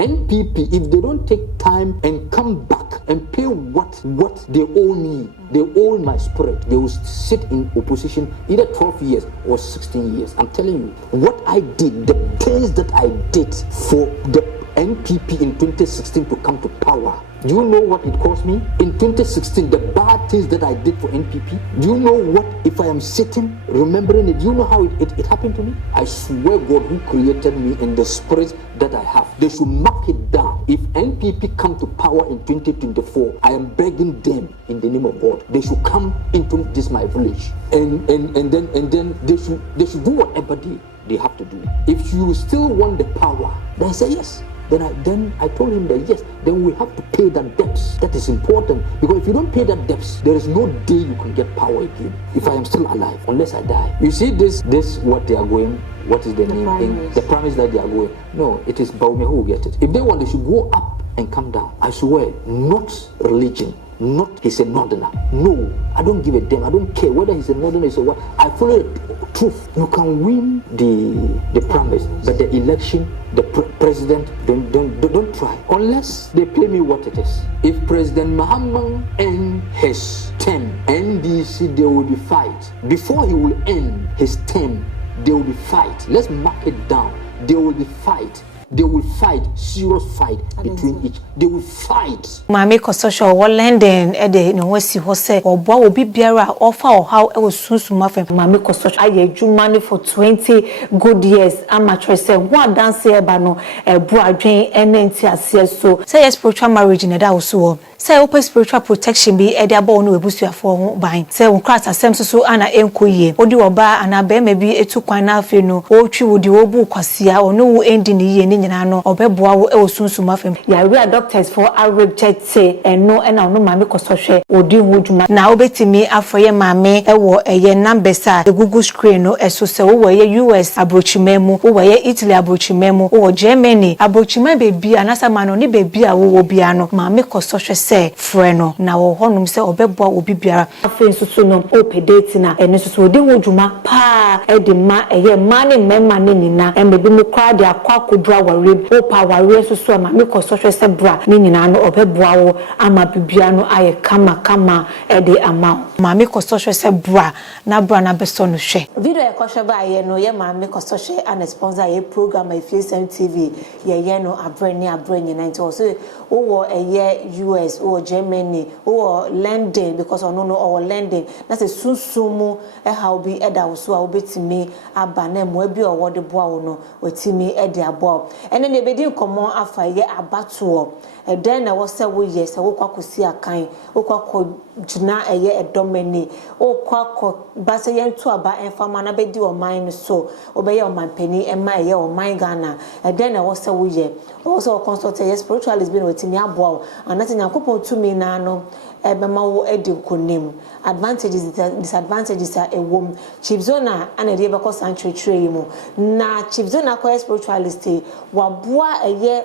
NPP, if they don't take time and come back and pay what they owe me, they owe my spirit, they will sit in opposition either 12 years or 16 years. I'm telling you, what I did, the things that I did for the NPP in 2016 to come to power. Do you know what it cost me? In 2016, the bad things that I did for NPP, do you know what, if I am sitting, remembering it, do you know how it happened to me? I swear God who created me and the spirit that I have, they should mark it down. If NPP come to power in 2024, I am begging them in the name of God, they should come into this my village. And then they should do whatever they have to do. If you still want the power, then say yes. Then I told him that yes, then we have to pay that debts. That is important, because if you don't pay that debts, there is no day you can get power again. If I am still alive, unless I die. You see this what they are going. What is the name? The promise that they are going. No, it is Baume who will get it. If they want, they should go up and come down. I swear, not religion. Not he's a northerner. No, I don't give a damn. I don't care whether he's a northerner or what. I follow the truth. You can win the promise, but the election, the president, don't try unless they play me what it is. If President Mahama ends his term, NDC, there will be fight. Before he will end his term, there will be fight. Let's mark it down. There will be fight. They will fight, serious fight between each. They will fight. Mami Kososho, what London, Ede, no, what she was said, or boy will be biara, offer or how I was soon to muffin. Mami Kososho, I gave you money for 20 good years. Amateur said, one dance here, bano, a broad drain, and then so. Say a spiritual marriage in a also. Say open spiritual protection be Edia Bono, Busia for buying. Say on crass a sem so Anna Enkoye, or do a bar and a bear maybe a 2 quina fino, or 2 would you obu quasia, or no end in the year. Or beboa or soon to muffin. Ya we are doctors for Arab jet say and no and no mammy Kososhe or do would you now betty me after your mammy a year number sa the Google screen no as so over US abrochimemo over Italy abrochimemo or Germany abrochime baby and as a man only baby a wo biano mammy Kososhe say freno now honum say or beboa will be biara afin so no ope datina and so do would you ma pa edima a year money memani nina and baby mo cry their quack o power we so ma me Kososhe se bra ni nyina no obeboa wo ama bibia no aye kama e de ama ma me Kososhe se bra na beso no hwe video e kohwe ba ye no ye ma me Kososhe and sponsor ye program Efie TV ye no abrani nyina nti o so wo ye US or Germany or London because no or London na se sunsumu e ha obi e da wo so a obetimi aba na mo abi o wo de boa wo no otimi e de abo and then they begin come on after ye abatuo and then I was say we yes I woke akosi akan okwa juna eye edomani okwa basa ye nto aba enfama na bedi o man so obeye o man pani e ma ye o man Ghana and then I was say we ye also consult ye spiritualist been witimi abo and nothing yakopon to me na no ebema wo edinkonim advantages disadvantages are a wom chief zona ana de beko sanctuary mu na chief zona kwa spiritualist waboa eye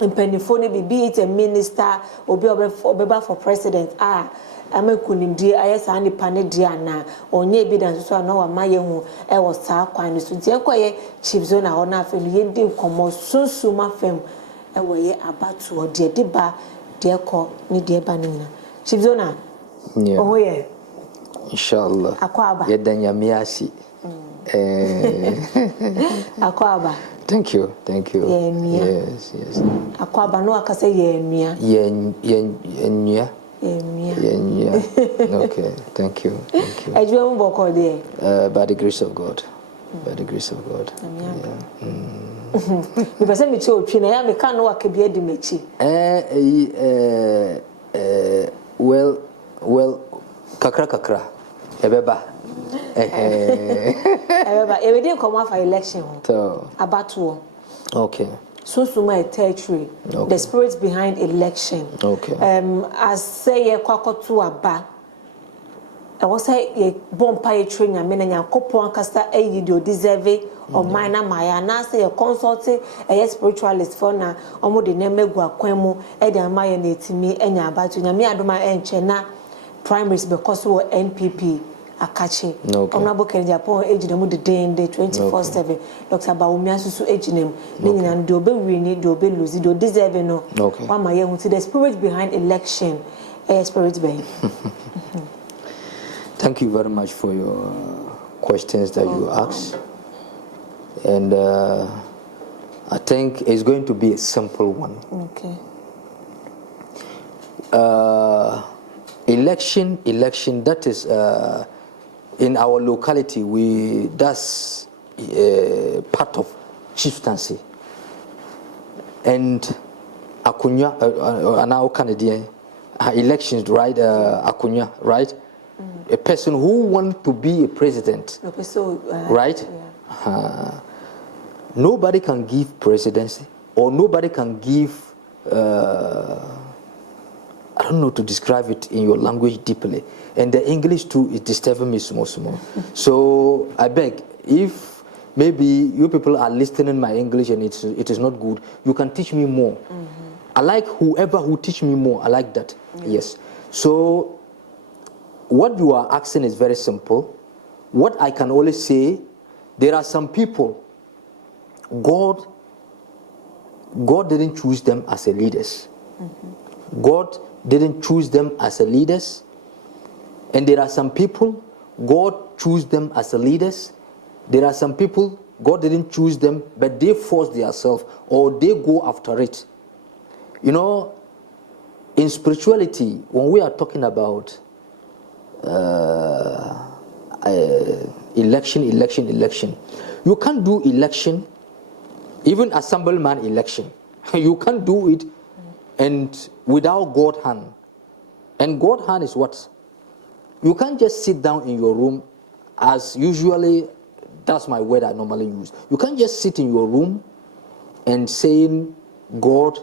mpenifoni be it a minister obi obeba for president amekunimdi ayesa ni pane dia na onye evidence so na wa maye hu e wo saa kwan so tie koye chief zona ho na afenu ye ndi komo sunsu mafem e wo ye abatu ode de ba de ko ni de ba nina chief zona yeah oh yeah inshallah akwaba ye danyamiasi akwaba Thank you. Yes. Akwaba no akase ye nua. Ye nua. Okay. Thank you. Ejuwe mboko there. By the grace of God. Because me cho twi na ya me kan no akebia di mechi. Well, kakra. Ebeba. We didn't come for election. Abatuo. Okay. So my territory. Okay. The spirits behind election. Okay. As say ye kwakotu aba. I was say ye bompa ye train ya mena nyankopon akasa eyi de deserve or minor maya na say ye consult a spiritualist for na omo de nemegu akwan mu e de amaye na etimi enya abatu nyame adoma enche na primaries because we NPP akache Okay. honorable Kennedy Japan age na mu de 24/7 Dr. Bawumia susu age nem ni nyina do be win do be lose do deserve no one my hu the spirit behind election spirit behind. Thank you very much for your questions that you asked, and I think it's going to be a simple one. Okay. Election, that is in our locality, that's part of chieftaincy. And Akunya, now Canadian elections, right? Akunya, right? A person who wants to be a president, right? Yeah. Nobody can give presidency, or nobody can give. I don't know to describe it in your language deeply, and the English too is disturbing me small. So I beg, if maybe you people are listening my English and it is not good, you can teach me more. I like whoever who teach me more. I like that. Yes. So what you are asking is very simple. What I can only say, there are some people, God didn't choose them as a leaders. God didn't choose them as a leaders, and there are some people God chose them as a leaders. There are some people God didn't choose them, but they force themselves or they go after it. You know, in spirituality, when we are talking about election, you can't do election, even assemblyman election. You can't do it and without God hand. And God hand is what? You can't just sit down in your room, as usually, that's my word I normally use. You can't just sit in your room and saying, God,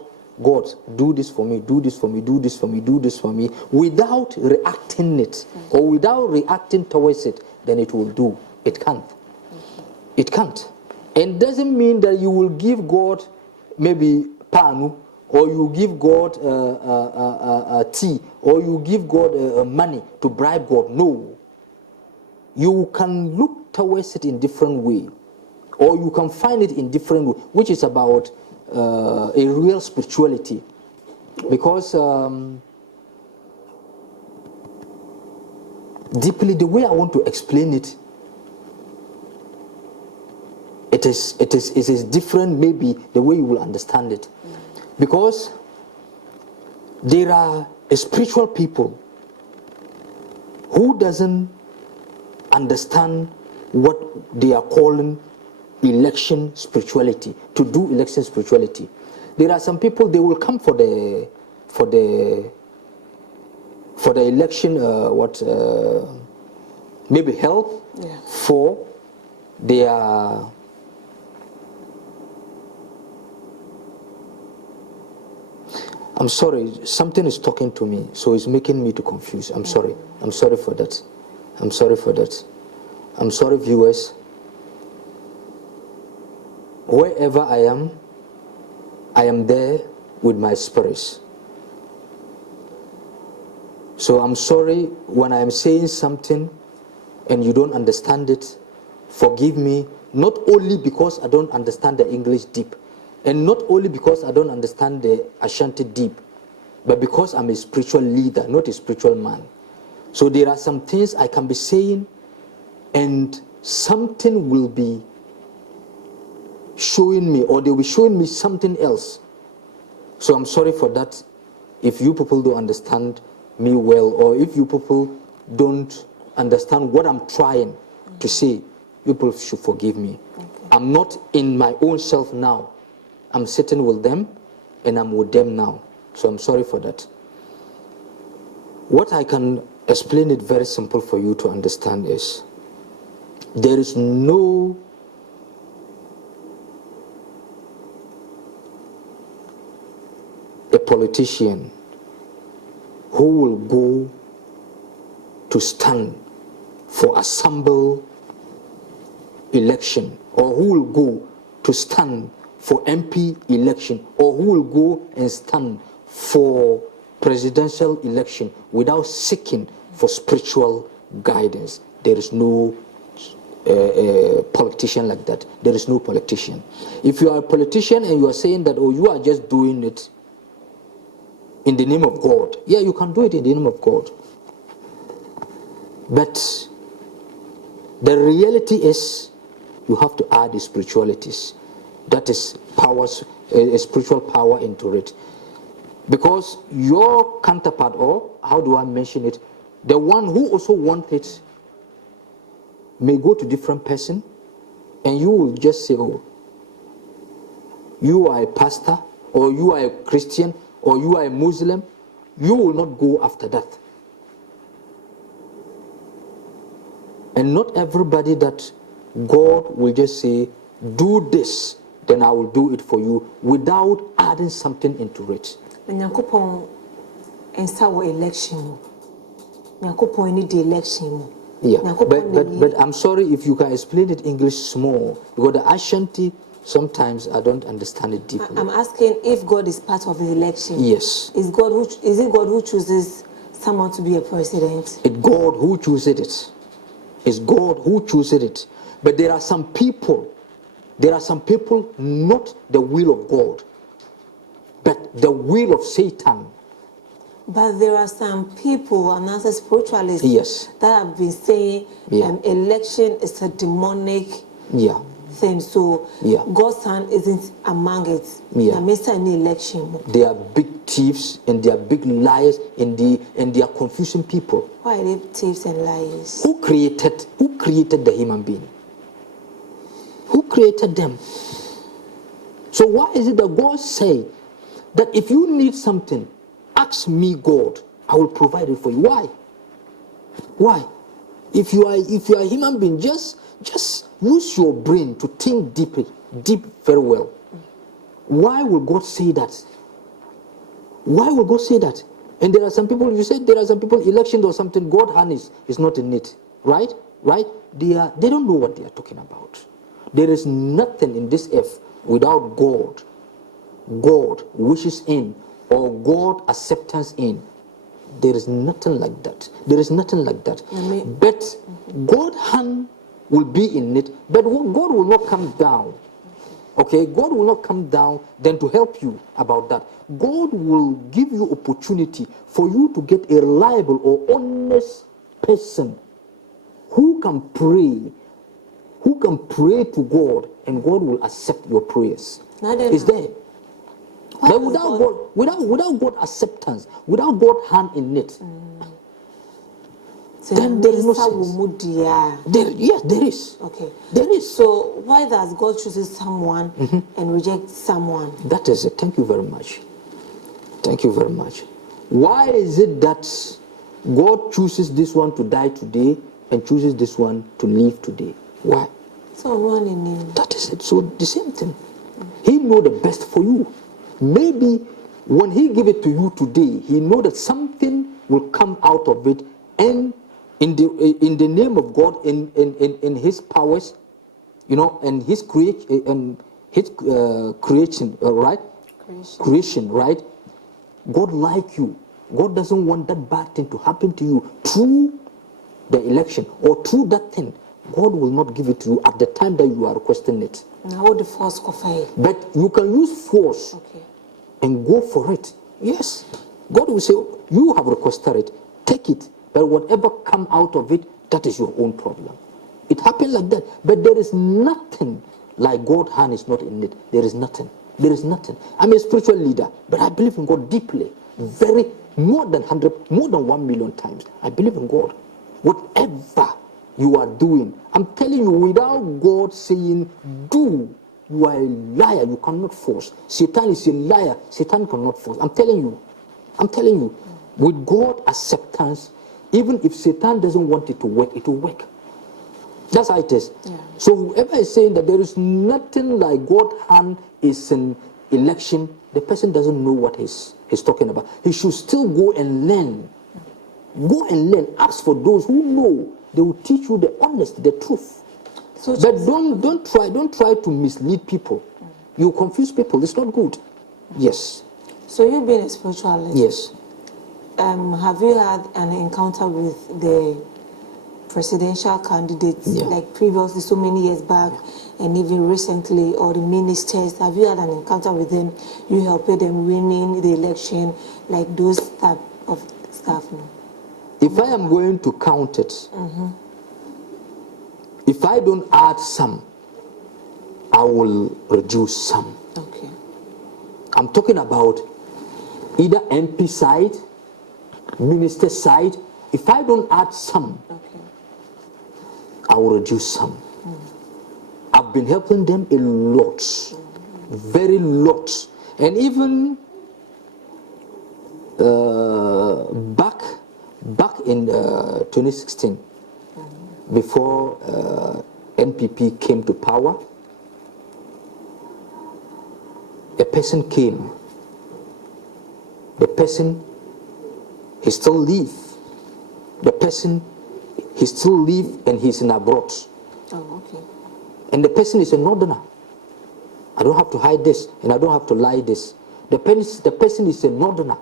do this for me, do this for me, do this for me, do this for me, without reacting it, or without reacting towards it, then it will do. It can't. It can't. And doesn't mean that you will give God maybe panu, or you give God tea, or you give God money to bribe God. No. You can look towards it in different way, or you can find it in different way, which is about a real spirituality. Because deeply, the way I want to explain it, it is different, maybe the way you will understand it. Because there are spiritual people who doesn't understand what they are calling election spirituality, to do election spirituality. There are some people, they will come for the election, maybe help for their. I'm sorry, something is talking to me, so it's making me to confuse. I'm sorry for that. I'm sorry, viewers. Wherever I am there with my spirits. So I'm sorry when I am saying something and you don't understand it. Forgive me, not only because I don't understand the English deep, and not only because I don't understand the Ashanti deep, but because I'm a spiritual leader, not a spiritual man. So there are some things I can be saying, and something will be showing me, or they'll be showing me something else. So I'm sorry for that if you people don't understand me well, or if you people don't understand what I'm trying to say. You people should forgive me. I'm not in my own self now. I'm sitting with them, and I'm with them now. So I'm sorry for that. What I can explain it very simple for you to understand is, there is no a politician who will go to stand for assemble election, or who will go to stand for MP election, or who will go and stand for presidential election without seeking for spiritual guidance. there is no politician like that. There is no politician. If you are a politician and you are saying that, oh, you are just doing it in the name of God, yeah, you can do it in the name of God. But the reality is, you have to add the spiritualities. That is powers, a spiritual power into it. Because your counterpart, or how do I mention it, the one who also wants it may go to different person, and you will just say, oh, you are a pastor, or you are a Christian, or you are a Muslim. You will not go after that. And not everybody that God will just say, do this, then I will do it for you, without adding something into it. Nyankopon ensa wo election. Nyankopon need the election. Yeah, but I'm sorry if you can explain it English small, because the Ashanti, sometimes I don't understand it deeply. I'm asking if God is part of the election. Yes. Is it God who chooses someone to be a president? It's God who chooses it. It's God who chooses it. But there are some people, not the will of God, but the will of Satan. But there are some people, and as a spiritualist, yes, that have been saying election is a demonic thing. So God's hand isn't among it. Election. They are big thieves and they are big liars and they are confusing people. Why are they thieves and liars? Who created the human being? Who created them? So why is it that God said that if you need something, ask me, God, I will provide it for you? Why? Why? If you are a human being, just use your brain to think deep very well. Why will God say that? Why will God say that? And there are some people, you said there are some people, elections or something, God's hand is not in it. Right? They don't know what they are talking about. There is nothing in this earth without God wishes in, or God acceptance in. There is nothing like that. There is nothing like that. But God's hand will be in it, but God will not come down. Okay, God will not come down then to help you about that. God will give you opportunity for you to get a reliable or honest person who can pray to God, and God will accept your prayers. Is there? But without God acceptance, without God's hand in it, then there is no sense. Yes, there is. Okay. There is. So why does God choose someone and reject someone? That is it. Thank you very much. Thank you very much. Why is it that God chooses this one to die today and chooses this one to live today? Why? So one in him. That is it. So the same thing. He knows the best for you. Maybe when he give it to you today, he know that something will come out of it, and in the name of God, in his powers, and his creation, right? Creation, right? God like you. God doesn't want that bad thing to happen to you through the election or through that thing. God will not give it to you at the time that you are requesting it. Now the force but you can use force and go for it. Yes. God will say, you have requested it, take it. But whatever come out of it, that is your own problem. It happened like that. But there is nothing like God's hand is not in it. There is nothing. There is nothing. I'm a spiritual leader, but I believe in God deeply. More than 1 million times. I believe in God. Whatever you are doing, I'm telling you, without God saying do, you are a liar. You cannot force. Satan is a liar. Satan cannot force. I'm telling you, with God acceptance, even if Satan doesn't want it to work, it will work. That's how it is. So whoever is saying that there is nothing like God's hand is in election, the person doesn't know what he's talking about. He should still go and learn. Go and learn. Ask for those who know. They will teach you the honesty, the truth. So but don't try to mislead people. You confuse people. It's not good. Yes. So you've been a spiritualist. Yes. Have you had an encounter with the presidential candidates, Yeah. like previously, so many years back, and even recently, or the ministers, have you had an encounter with them? You helped them winning the election, like those type of stuff? No? If I am going to count it, if I don't add some, I will reduce some. Okay. I'm talking about either MP side, minister side. If I don't add some, Okay. I will reduce some. I've been helping them a lot, very lot. And even back in 2016, before NPP came to power, a person came. The person, he still live. The person, he still live and he's in abroad. Oh, okay. And the person is a northerner. I don't have to hide this, and I don't have to lie this. The person is a northerner.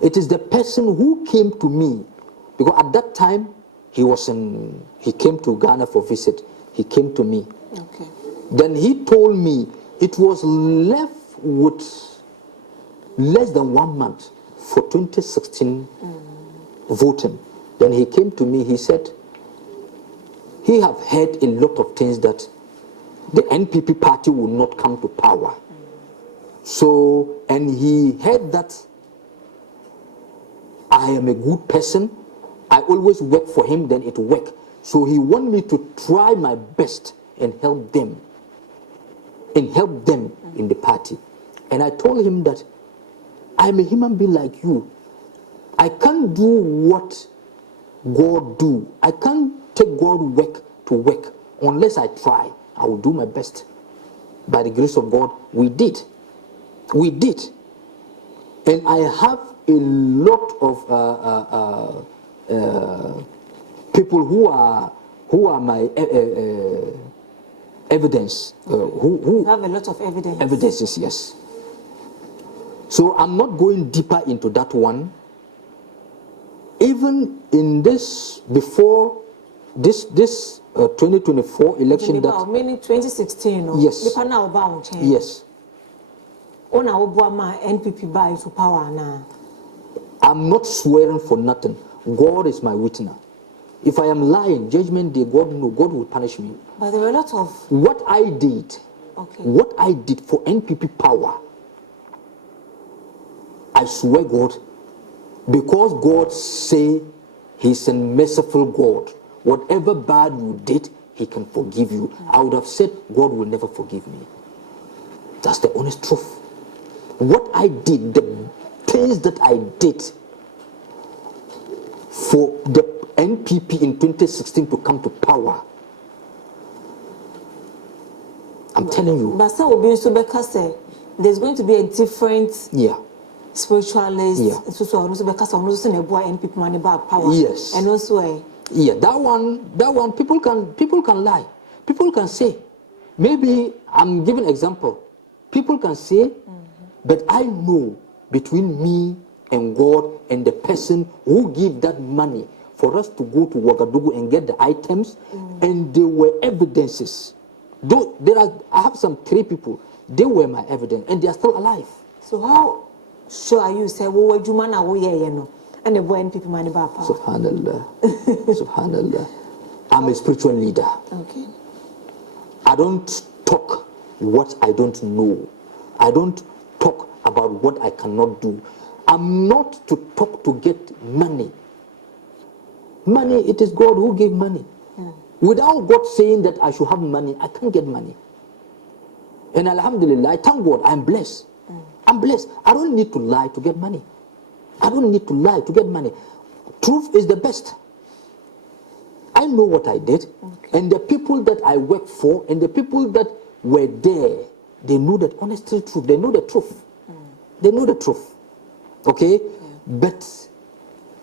It is the person who came to me, because at that time he came to Ghana for visit. He came to me. Okay. Then he told me it was left with less than 1 month for 2016 voting. Then he came to me, he said, he have heard a lot of things that the NPP party will not come to power. So, and he heard that I am a good person, I always work for him, then it work. So he want me to try my best and help them in the party. And I told him that I'm a human being like you. I can't do what God do. I can't take God work to work unless I try. I will do my best. By the grace of God, we did. We did. And I have a lot of people who are my evidence. Who have a lot of evidence. Evidences, yes. So I'm not going deeper into that one. Even in this, before this 2024 election, that meaning 2016. No? Yes. Yes. NPP buy to power now. I'm not swearing for nothing. God is my witness. If I am lying, judgment day, God will punish me. But there were a lot of what I did for NPP power. I swear, God, because God say He's a merciful God. Whatever bad you did, He can forgive you. I would have said God will never forgive me. That's the honest truth. What I did, the things that I did for the NPP in 2016 to come to power, I'm telling you. But there's going to be a different spiritualist. Yes. And also that one people can lie. People can say, maybe I'm giving example. People can say, but I know between me and God and the person who give that money for us to go to Ouagadougou and get the items, and there were evidences. Though I have some 3 people, they were my evidence, and they are still alive. So how sure are you? Say, well, you man are and the boy and people money back. Subhanallah. Subhanallah. I'm a spiritual leader. Okay. I don't talk what I don't know. I don't talk about what I cannot do. I'm not to talk to get money. Money, it is God who gave money. Without God saying that I should have money, I can't get money. And alhamdulillah, I thank God, I'm blessed. I'm blessed. I don't need to lie to get money. I don't need to lie to get money. Truth is the best. I know what I did. Okay. And the people that I work for and the people that were there, they know that honestly truth. They know the truth. They know the truth. Okay? Yeah. But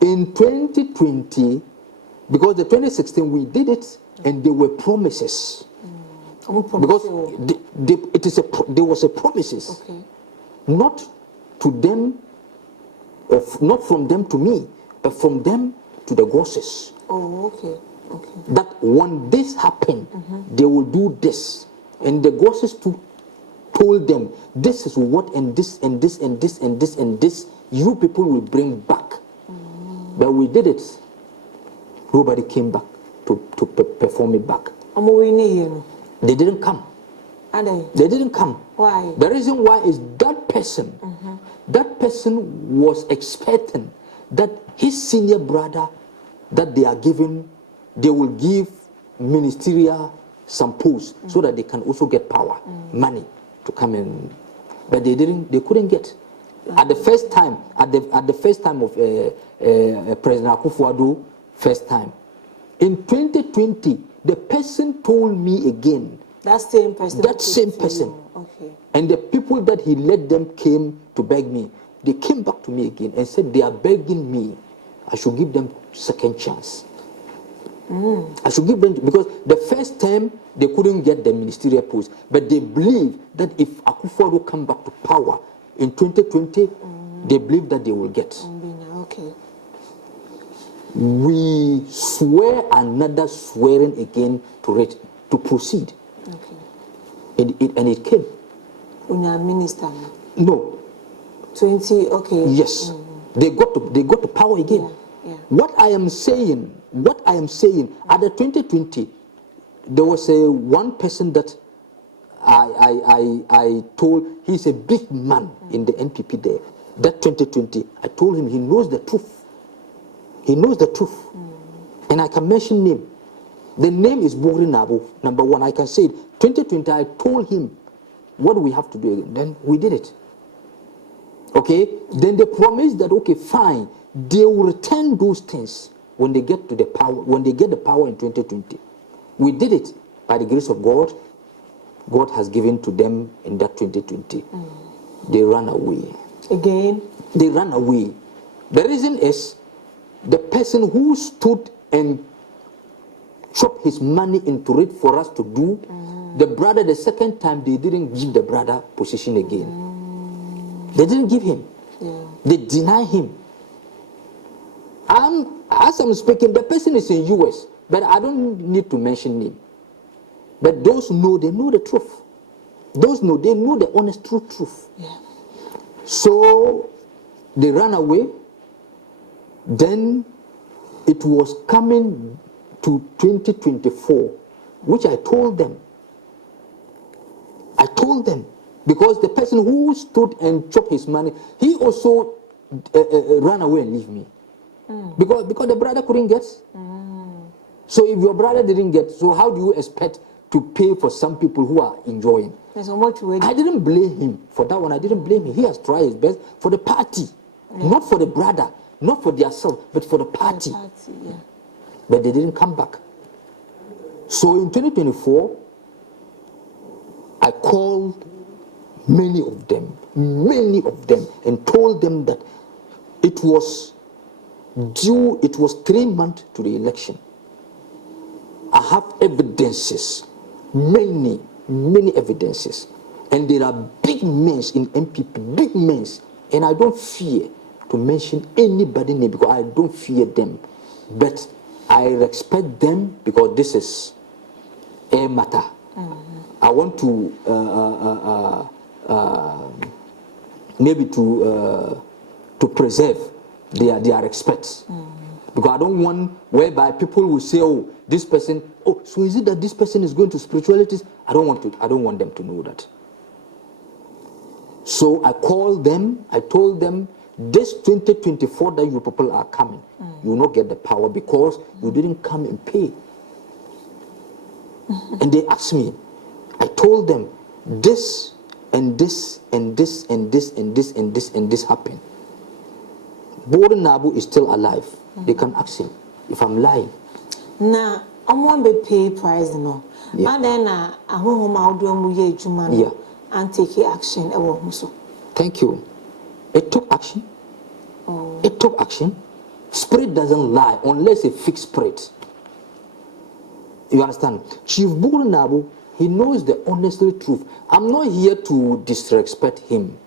in 2020, because the 2016 we did it, and there were promises. Because there was a promises. Okay. Not to them, not from them to me, but from them to the grocers. Oh, okay. Okay. That when this happened, they will do this. And the gossips told them, this is what and this and this and this and this and this you people will bring back. But we did it. Nobody came back to perform it back. They didn't come. They didn't come. Why? The reason why is that person was expecting that his senior brother that they are giving, they will give ministerial some posts so that they can also get power, money to come in. But they couldn't get. At the first time, at the first time of President Akufo-Addo, first time. In 2020, the person told me again. That same person. That same person. Okay. And the people that he led them came to beg me. They came back to me again and said they are begging me. I should give them second chance. I should give them, because the first time they couldn't get the ministerial post, but they believe that if Akufo-Addo come back to power in 2020, they believe that they will get. Okay. We swear another swearing again to proceed. Okay. And it came. Unya minister. No. 20. Okay. Yes. They got to power again. Yeah. What I am saying, at the 2020, there was one person that I told, he's a big man in the NPP there. That 2020, I told him he knows the truth. He knows the truth. And I can mention name. The name is Bori Nabu, number one. I can say it. 2020, I told him what we have to do again. Then we did it. Okay? Then they promised that, okay, fine, they will return those things when they get to the power, when they get the power in 2020. We did it by the grace of God. God has given to them in that 2020. They ran away. Again? They ran away. The reason is the person who stood and chopped his money into it for us to do, the brother, the second time, they didn't give the brother position again. They didn't give him. Yeah. They deny him. As I'm speaking, the person is in US, but I don't need to mention him. But those know, they know the truth. Those know, they know the honest truth. Yeah. So they ran away. Then it was coming to 2024, which I told them. Because the person who stood and chopped his money, he also ran away and left me. Because the brother couldn't get. So if your brother didn't get, so how do you expect to pay for some people who are enjoying? There's so much waiting. I didn't blame him for that one. I didn't blame him. He has tried his best for the party, not for the brother, not for their self, but for the party. Yeah. But they didn't come back. So in 2024, I called many of them, and told them that it was 3 months to the election. I have evidences, many evidences. And there are big men in MPP, big men. And I don't fear to mention anybody's name because I don't fear them. But I respect them because this is a matter. I want to maybe to preserve their respect. Because I don't want whereby people will say, oh, this person, oh, so is it that this person is going to spiritualities? I don't want them to know that. So I called them, I told them, this 2024 that you people are coming, you will not get the power because you didn't come and pay. And they asked me, I told them, this and this and this and this and this and this and this happened. Bori Nabu is still alive. They can ask him if I'm lying. Now, I want to pay price, no. And then I want to and take action. Thank you. It took action. It took action. Spirit doesn't lie unless a fixed spirit. You understand? Chief Bori Nabu, he knows the honest truth. I'm not here to disrespect him.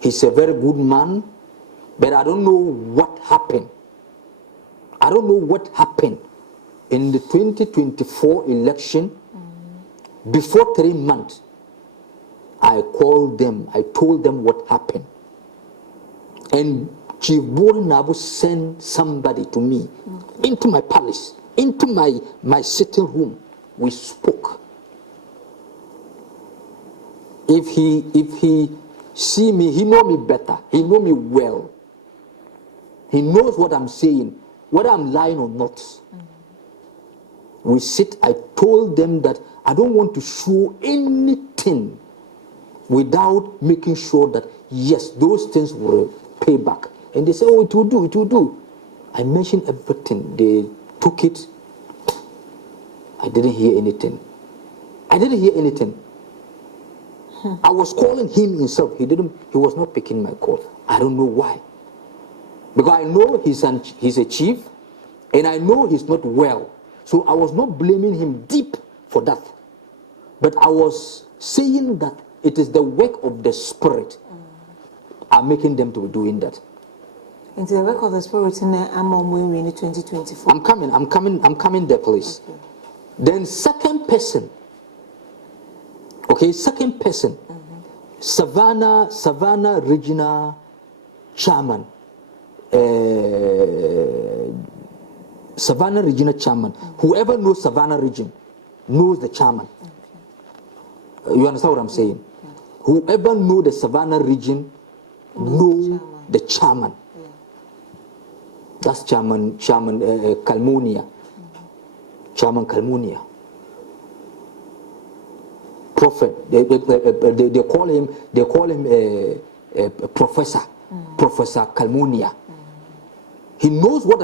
He's a very good man, but I don't know what happened. I don't know what happened in the 2024 election. Before 3 months, I called them. I told them what happened. And Chief Borinabo sent somebody to me into my palace, into my sitting room. We spoke. If he see me, he know me better. He know me well. He knows what I'm saying, whether I'm lying or not. We sit. I told them that I don't want to show anything without making sure that yes, those things will pay back. And they say, oh, it will do, it will do. I mentioned everything. They took it. I didn't hear anything. I didn't hear anything. I was calling him himself. He was not picking my call. I don't know why. Because I know he's a chief, and I know he's not well. So I was not blaming him deep for that. But I was saying that it is the work of the Spirit are making them to be doing that. Into the work of the Spirit in the 2024. I'm coming there, please. Okay. Then second person, Savannah Regional Chairman, Savannah Regional Chairman. Whoever knows Savannah Region knows the chairman. You understand what I'm saying? Whoever knows the Savannah Region knows the chairman. That's Chairman Kalmonia. Chairman Kalmonia. Prophet. They call him Professor. Professor Kalmonia. He knows what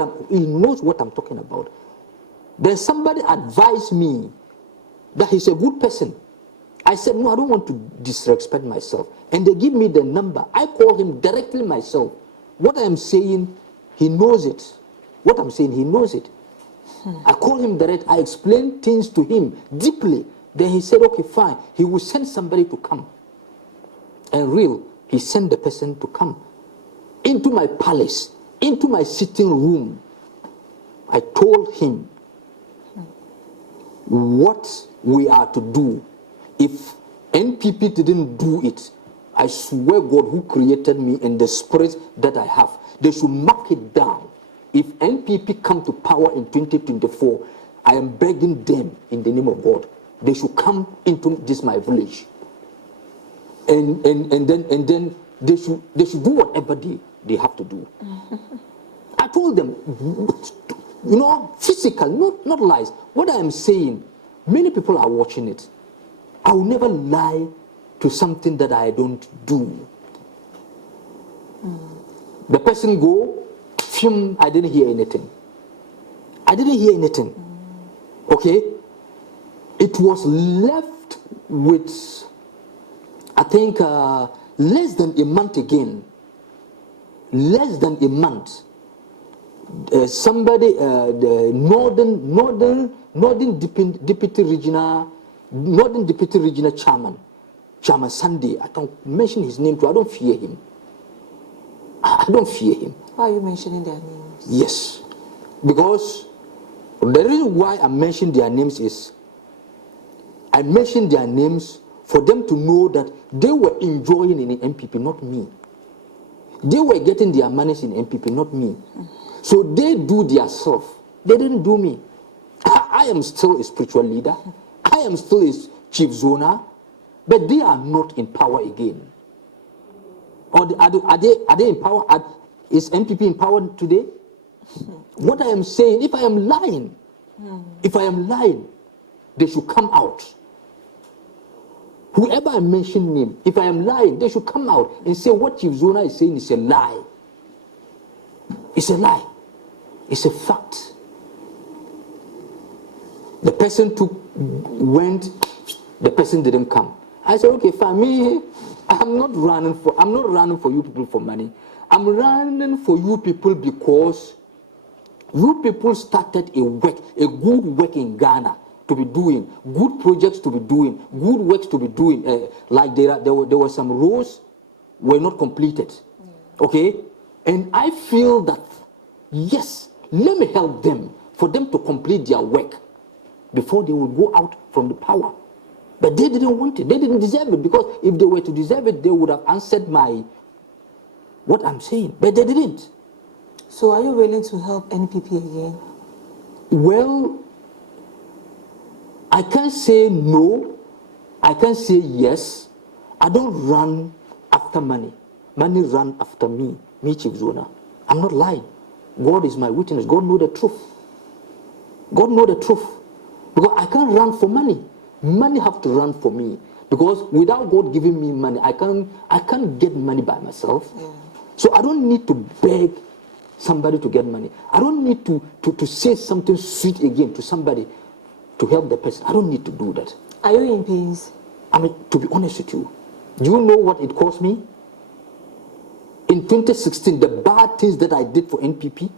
I'm talking about. Then somebody advised me that he's a good person. I said, no, I don't want to disrespect myself. And they give me the number. I call him directly myself. What I am saying, he knows it. What I'm saying, he knows it. I call him direct. I explain things to him deeply. Then he said, okay, fine. He will send somebody to come. And he sent the person to come into my palace, into my sitting room. I told him what we are to do. If NPP didn't do it, I swear God who created me and the spirit that I have, they should mark it down. If NPP come to power in 2024, I am begging them in the name of God, they should come into this my village. And then they should do whatever they have to do. I told them, physical, not lies. What I am saying, many people are watching it. I will never lie to something that I don't do. The person go, film, I didn't hear anything. Okay? It was left with, I think, less than a month again. Less than a month. Somebody, the Northern Deputy Regional Chairman Sunday. I don't mention his name too. I don't fear him. Why are you mentioning their names? Yes. Because the reason why I mention their names is I mention their names for them to know that they were enjoying in the NPP, not me. They were getting their monies in NPP, not me. So they do their self. They didn't do me. I am still a spiritual leader. I am still a chief zoner, but they are not in power again. Or are they in power? Is NPP in power today? What I am saying, if I am lying, they should come out. Whoever I mention name, if I am lying, they should come out and say what Chief Zona is saying is a lie. It's a lie. It's a fact. The person went, the person didn't come. I said, okay, for me, I'm not running for you people for money. I'm running for you people because you people started a good work in Ghana to be doing, good projects to be doing, good works to be doing. Like there were some roads were not completed. Okay? And I feel that, yes, Let me help them for them to complete their work before they will go out from the power. But they didn't want it. They didn't deserve it, because if they were to deserve it, they would have answered what I'm saying. But they didn't. So are you willing to help NPP again? Well, I can't say no. I can't say yes. I don't run after money. Money run after me, Chief Zona. I'm not lying. God is my witness. God knows the truth. God knows the truth. Because I can't run for money. Money have to run for me. Because without God giving me money, I can't get money by myself. Yeah. So I don't need to beg somebody to get money. I don't need to say something sweet again to somebody to help the person. I don't need to do that. Are you in pains? I mean, to be honest with you, do you know what it cost me? In 2016, the bad things that I did for NPP,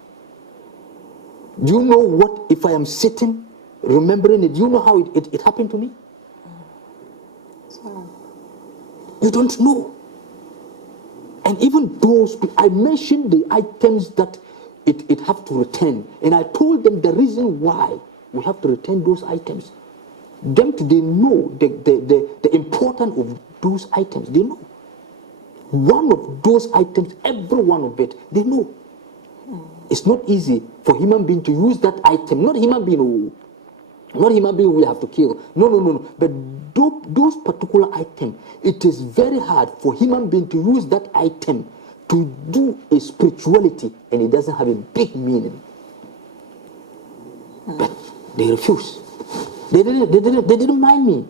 do you know what, if I am sitting, remembering it, do you know how it happened to me? Sorry. You don't know. And even those, I mentioned the items that it have to return. And I told them the reason why we have to return those items. Them they know the importance of those items. They know. One of those items, every one of it, they know. It's not easy for human being to use that item. Not human being, not human being we have to kill. No. But those particular items, it is very hard for human being to use that item to do a spirituality, and it doesn't have a big meaning. But they refuse. They didn't mind me.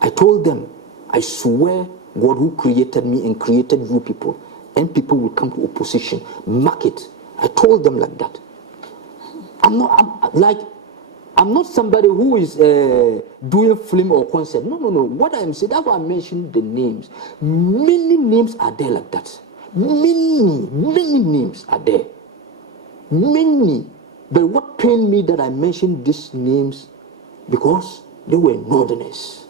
I told them, I swear God who created me and created you people, and people will come to opposition. Mark it. I told them like that. I'm not somebody who is doing film or concert. No. What I'm saying, that's why I mentioned the names. Many names are there like that. Many names are there. Many. But what pained me that I mentioned these names, because they were northerners.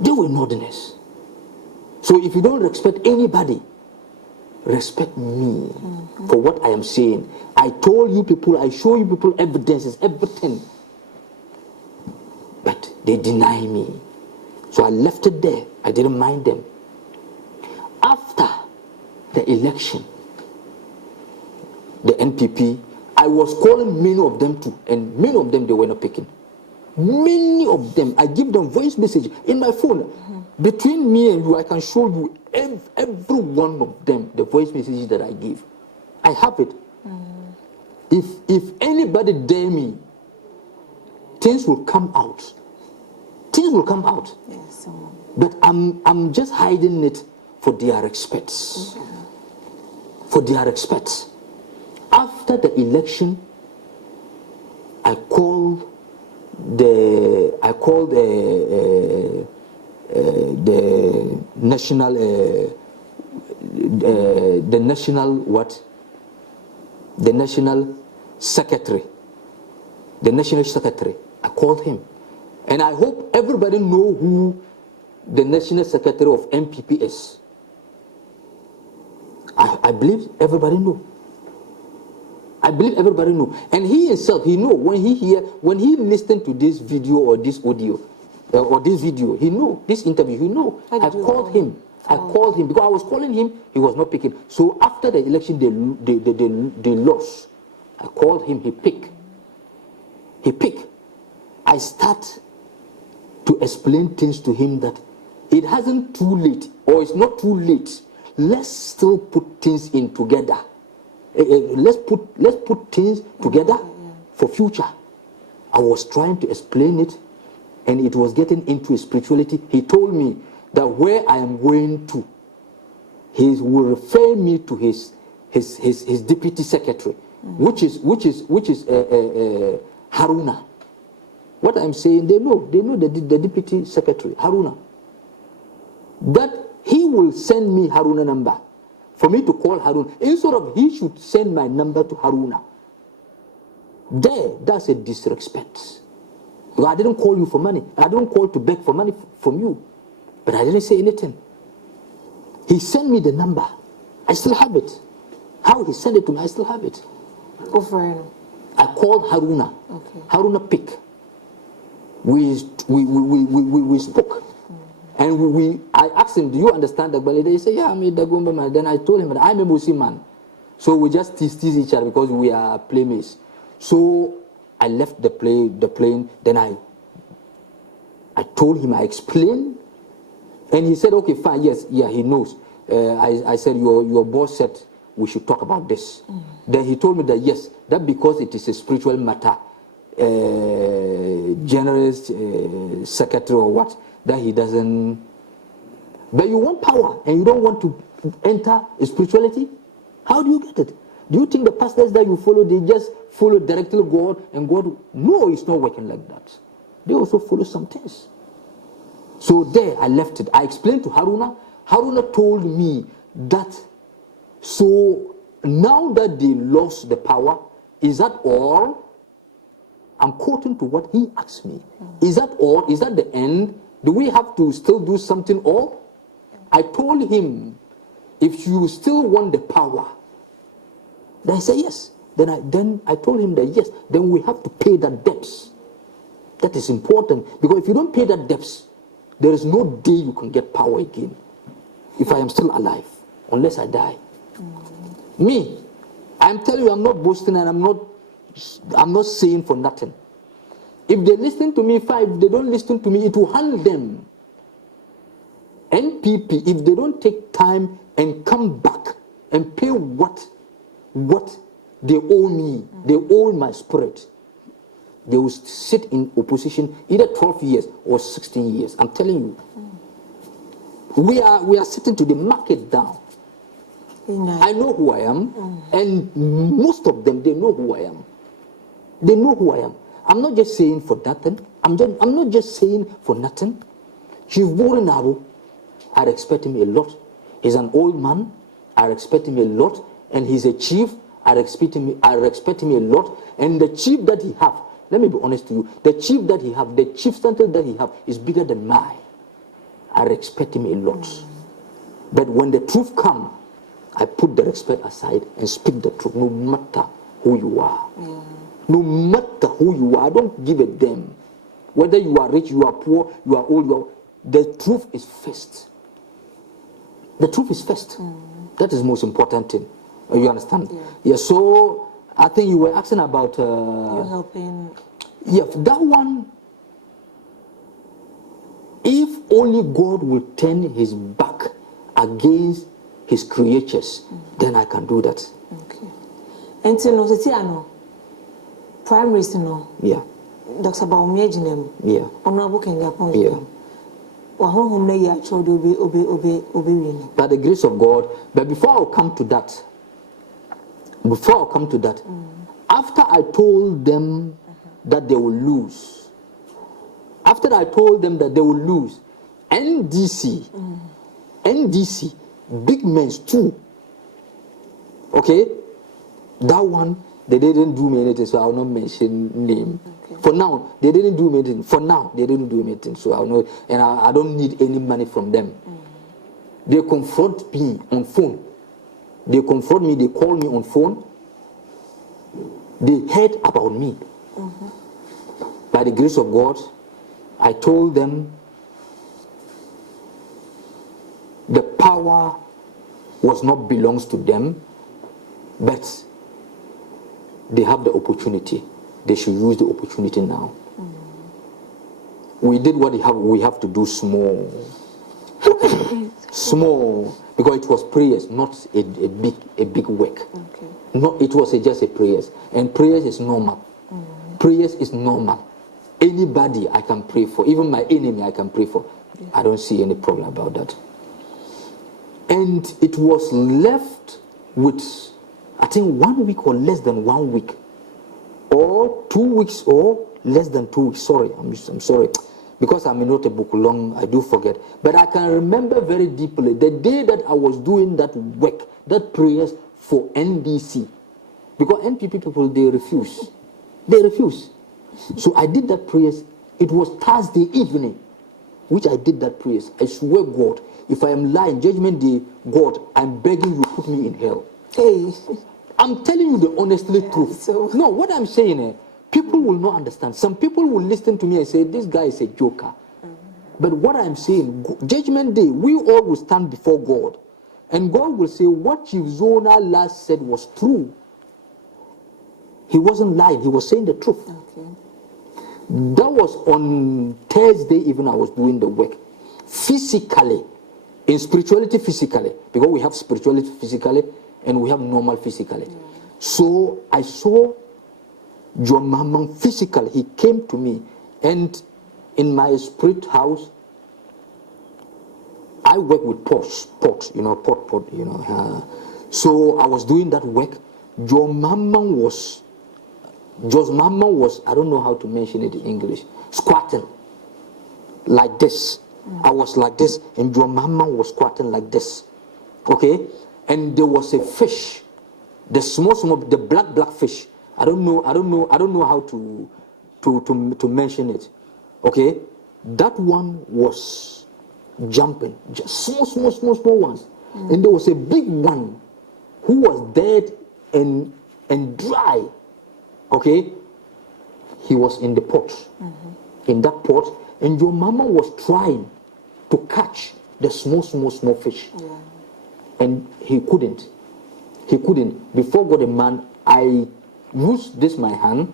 They were northerners. So if you don't respect anybody, respect me for what I am saying. I told you people, I show you people evidences, everything. But they deny me. So I left it there. I didn't mind them. After the election, the NPP, I was calling many of them too, and many of them they were not picking. Many of them, I give them voice message in my phone. Between me and you, I can show you every one of them, the voice messages that I give. I have it. If anybody dare me, things will come out. Things will come out. Yes, but I'm just hiding it for their respects. For their respects. After the election, I called the national secretary. The national secretary. I called him, and I hope everybody know who the national secretary of NPP is. I believe everybody know. I believe everybody know. And he himself, he know when he listen to this video or this audio or this video, he know this interview, he know. I called him. I called him because I was calling him, he was not picking. So after the election, they lost. I called him, he picked. I start to explain things to him that it hasn't too late, or it's not too late. Let's still put things in together. Let's put things together for future. I was trying to explain it, and it was getting into spirituality. He told me that where I am going to, he will refer me to his deputy secretary, which is Haruna. What I'm saying, they know the deputy secretary, Haruna. That he will send me Haruna number for me to call Haruna. Instead of he should send my number to Haruna. That's a disrespect. Because I didn't call you for money. I didn't call to beg for money from you. But I didn't say anything. He sent me the number. I still have it. How he sent it to me, I still have it. I called Haruna. Okay. Haruna pick. We spoke. And I asked him, do you understand Dagbali? He said, yeah, I'm a Dagomba man. Then I told him that I'm a Muslim man. So we just tease each other because we are playmates. So I left the plane. Then I told him, I explained. And he said, okay, fine, yes, yeah, he knows. I said, your boss said we should talk about this. Then he told me that, yes, that because it is a spiritual matter, general secretary or what, that he doesn't. But you want power and you don't want to enter spirituality? How do you get it? Do you think the pastors that you follow, they just follow directly God and God? No, it's not working like that. They also follow some things. So there I left it. I explained to Haruna. Haruna told me that, so now that they lost the power, is that all? I'm quoting to what he asked me. Is that all? Is that the end? Do we have to still do something or? I told him, if you still want the power, then I said yes. Then I told him that yes, then we have to pay that debts. That is important, because if you don't pay that debts, there is no day you can get power again. If I am still alive, unless I die. Me, I'm telling you, I'm not boasting and I'm not saying for nothing. If they listen to me, fine. If they don't listen to me, it will handle them. NPP, if they don't take time and come back and pay what they owe me, they owe my spirit, they will sit in opposition either 12 years or 16 years. I'm telling you. We are sitting to the market down. I know who I am, and most of them, they know who I am. They know who I am. I'm not just saying for nothing. I'm not just saying for nothing. Chief Borenabu, I respect him a lot. He's an old man. I respect him a lot, and he's a chief. I respect him a lot. And the chief that he have, let me be honest to you, the chief that he have, the chief center that he have is bigger than mine. I respect him a lot. But when the truth comes, I put the respect aside and speak the truth, no matter who you are. No matter who you are, I don't give a damn. Whether you are rich, you are poor, you are old, the truth is first. The truth is first. That is the most important thing. You understand? Yeah, so I think you were asking about... You're helping... Yeah, that one, if only God will turn his back against his creatures, then I can do that. Okay. And so, no, primaries, no. Yeah. Dr. Baumia, yeah. Honorable Kenya, yeah. By the grace of God, but before I come to that, after I told them that they will lose, NDC, big men too, okay, that one, they didn't do me anything, so I will not mention name. Okay. For now, they didn't do me anything. So I will not, and I don't need any money from them. They confront me on phone. They confront me, they call me on phone. They heard about me. By the grace of God, I told them the power was not belongs to them, but they have the opportunity. They should use the opportunity now. We did what we have to do small. Small, because it was prayers, not a big work. Okay. No, it was just a prayers. And prayers is normal. Prayers is normal. Anybody I can pray for, even my enemy I can pray for. Yeah. I don't see any problem about that. And it was left with, I think, 1 week or less than 1 week, or 2 weeks or less than 2 weeks. Sorry, I'm sorry, because I'm not a book long. I do forget, but I can remember very deeply the day that I was doing that work, that prayers for NDC, because NPP people, they refuse. So I did that prayers. It was Thursday evening. which I did that prayer, I swear, God, if I am lying, judgment day, God, I'm begging you, put me in hell. Hey. I'm telling you the honestly truth. So no, what I'm saying, people will not understand. Some people will listen to me and say, this guy is a joker. But what I'm saying, judgment day, we all will stand before God. And God will say, what Chief Zona last said was true. He wasn't lying. He was saying the truth. Okay. That was on Thursday even I was doing the work. Physically, in spirituality physically, because we have spirituality physically and we have normal physically. Yeah. So I saw John Mamman physically. He came to me, and in my spirit house, I work with pots, pot. So I was doing that work. John Mamman was, I don't know how to mention it in English, squatting like this. I was like this, and John Mamman was squatting like this. Okay? And there was a fish, the small, the black fish. I don't know how to mention it. Okay? That one was jumping, just small ones. And there was a big one who was dead and dry. Okay? He was in the pot. In that pot, and your mama was trying to catch the small fish. Yeah. And he couldn't. Before God and man, I used this my hand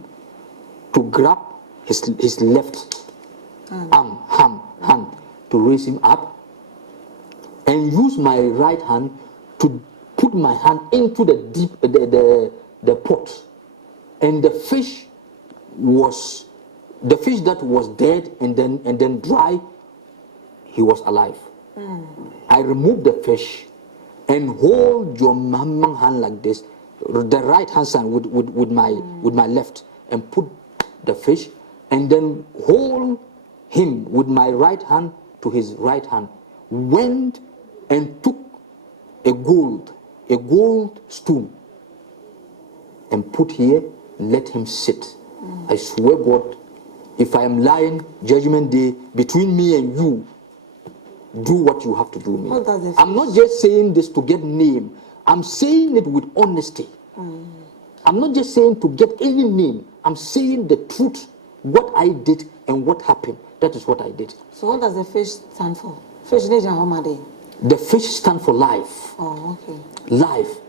to grab his left hand to raise him up, and use my right hand to put my hand into the pot. And the fish that was dead and then dry, he was alive. I removed the fish and hold your mama hand like this, the right hand side with my left, and put the fish, and then hold him with my right hand to his right hand. Went and took a gold stool and put here, let him sit. I swear, God, if I am lying, judgment day, between me and you, do what you have to do, me. I'm not just saying this to get name. I'm saying it with honesty. I'm not just saying to get any name. I'm saying the truth, what I did and what happened. That is what I did. So what does the fish stand for? Fish Nation Homade. The fish stand for life. Oh, okay. Life.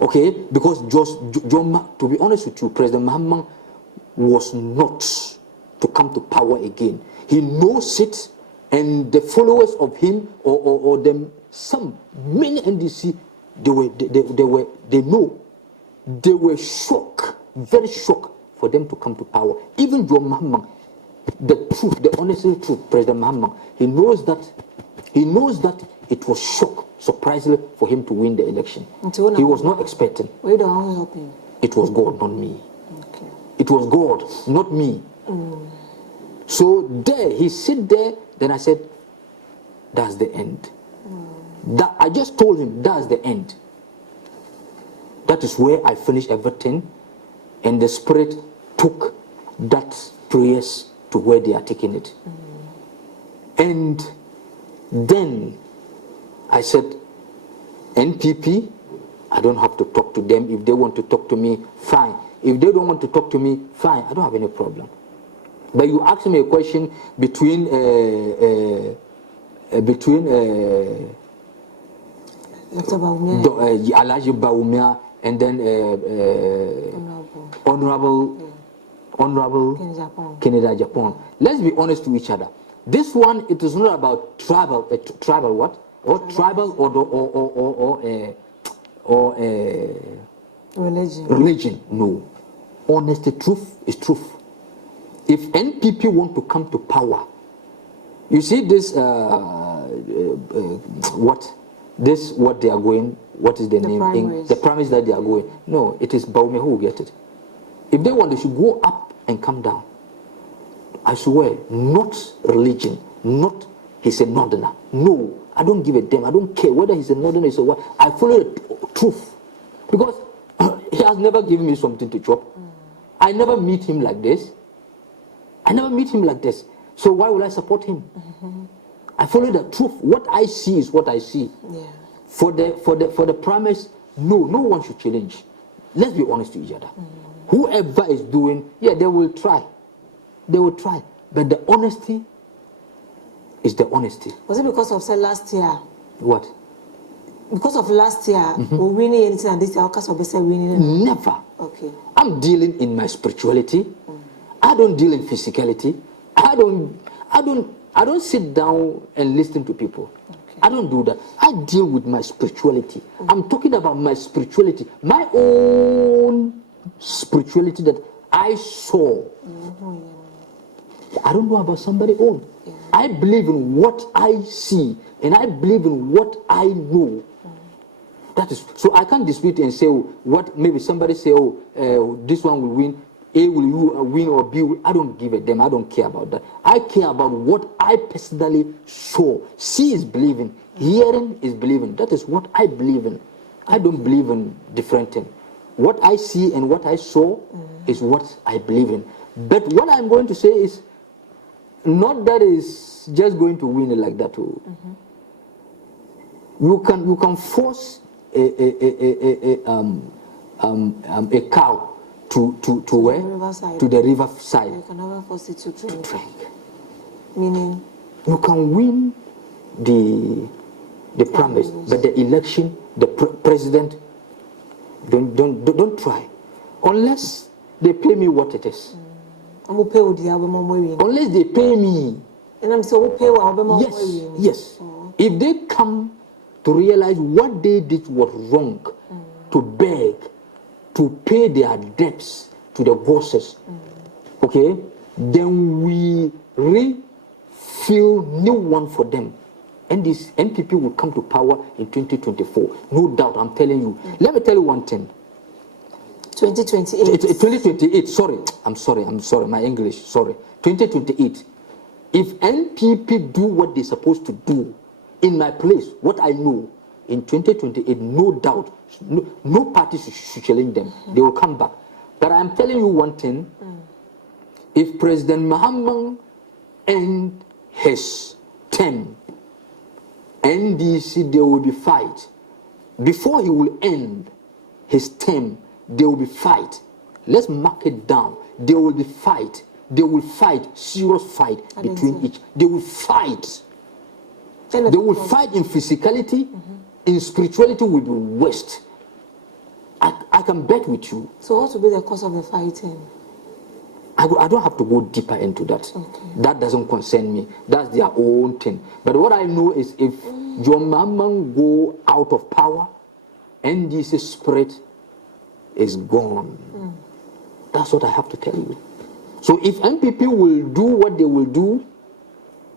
Okay? Because to be honest with you, President Mahama was not to come to power again. He knows it, and the followers of him or them, many NDC, they were shocked, very shocked for them to come to power. Even John Mahama, the truth, the honest truth, President Mahama, he knows that it was shock, surprisingly, for him to win the election. He was not expecting. We don't help him. It was God, not me. Okay. It was God, not me. So there, he sit there. Then I said, that's the end. That I just told him, that's the end. That is where I finished everything, and the Spirit took that prayers to where they are taking it. And then I said, NPP, I don't have to talk to them. If they want to talk to me, fine. If they don't want to talk to me, fine. I don't have any problem. But you asked me a question between Alaji Baumia and then Honorable Canada Japan. Let's be honest to each other. This one, it is not about tribal what? Or tribal or religion. No. Honesty, truth is truth. If NPP want to come to power, you see this what they are going, what is the name? The primaries that they are going. No, it is Baume who will get it. If they want, they should go up and come down. I swear, not religion, not he's a northerner. No, I don't give a damn. I don't care whether he's a northerner or what. I follow the truth. Because he has never given me something to chop. I never meet him like this. So why will I support him? I follow the truth. What I see is what I see. Yeah. For the promise, no one should challenge. Let's be honest to each other. Whoever is doing, they will try. They will try. But the honesty is the honesty. Was it because of say last year? What? Because of last year, we winning anything and this year, because of say winning. Never. Okay. I'm dealing in my spirituality. I don't deal in physicality. I don't sit down and listen to people. Okay. I don't do that. I deal with my spirituality. I'm talking about my spirituality, my own spirituality that I saw. I don't know about somebody own. Yeah. I believe in what I see, and I believe in what I know. That is so. I can't dispute and say what maybe somebody say, this one will win. A will you win or B will, I don't give a damn. I don't care about that. I care about what I personally saw. See is believing. Hearing is believing. That is what I believe in. I don't believe in different things. What I see and what I saw is what I believe in. But what I'm going to say is not that is just going to win it like that. You can force a cow to where? To the river side. You can never force it to drink. Meaning? You can win the promise, but the election, the president, don't try. Unless they pay me what it is. Unless they pay me. Yes. If they come to realize what they did was wrong, to beg, to pay their debts to the bosses, okay, then we refill new one for them. And this NPP will come to power in 2024. No doubt, I'm telling you. Let me tell you one thing. 2028. 2028, sorry. I'm sorry, my English, sorry. 2028. If NPP do what they're supposed to do in my place, what I know, in 2028, no doubt, no party should challenge them. They will come back. But I'm telling you one thing. If President Muhammad ends his term, NDC, there will be fight. Before he will end his term, there will be fight. Let's mark it down. There will be fight. They will fight, serious fight between each. They will fight. They will fight in physicality, in spirituality will be worst. I can bet with you. So what will be the cause of the fighting? I don't have to go deeper into that. Okay. That doesn't concern me. That's their own thing. But what I know is if John Mamman go out of power, NDC spirit is gone. That's what I have to tell you. So if NPP will do what they will do,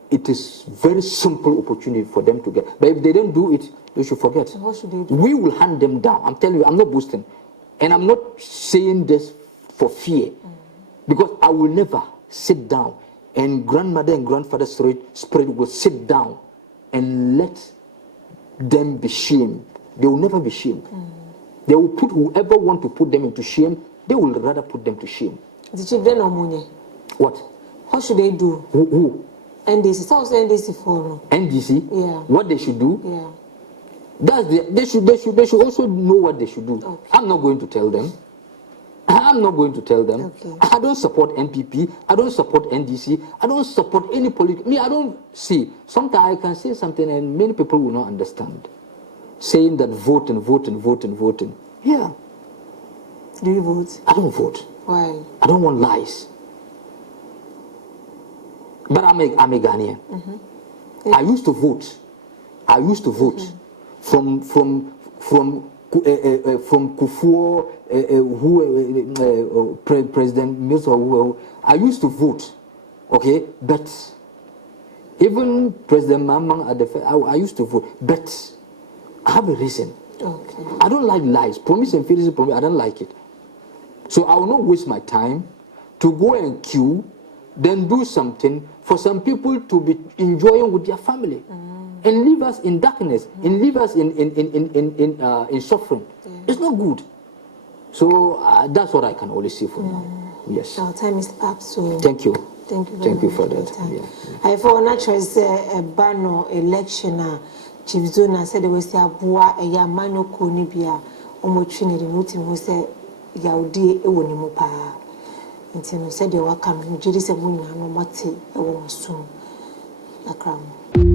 it is very simple opportunity for them to get. But if they don't do it, they should forget. So what should they do? We will hand them down. I'm telling you, I'm not boasting. And I'm not saying this for fear. Because I will never sit down and grandmother and grandfather's spirit will sit down and let them be shamed. They will never be shamed. They will put whoever want to put them into shame, they will rather put them to shame. The children of money. What? How should they do? Who? NDC. So NDC for NDC? Yeah. What they should do? Yeah. They should also know what they should do. Okay. I'm not going to tell them. I'm not going to tell them. Okay. I don't support NPP. I don't support NDC. I don't support any political. Me, I don't see. Sometimes I can say something and many people will not understand. Saying that voting. Yeah. Do you vote? I don't vote. Why? I don't want lies. But I'm a Ghanaian. I used to vote. From Kufuor, President Mills, I used to vote, okay, but even President Mamman at I used to vote, but I have a reason. Okay. I don't like lies, promise and faith is promise. I don't like it, so I will not waste my time to go and queue, then do something for some people to be enjoying with their family. And leave us in darkness, and leave us in suffering. Yeah. It's not good. So that's what I can only say for now. Yes. Our time is up. So thank you. Thank you for that. Yeah. I for natural say a banner election Chief Zona said there was a boa a yamano konibia omotrini the mutim who said Yaudi ewonimupa. And said you were coming, Judy said, no mate, a woman soon. A crown.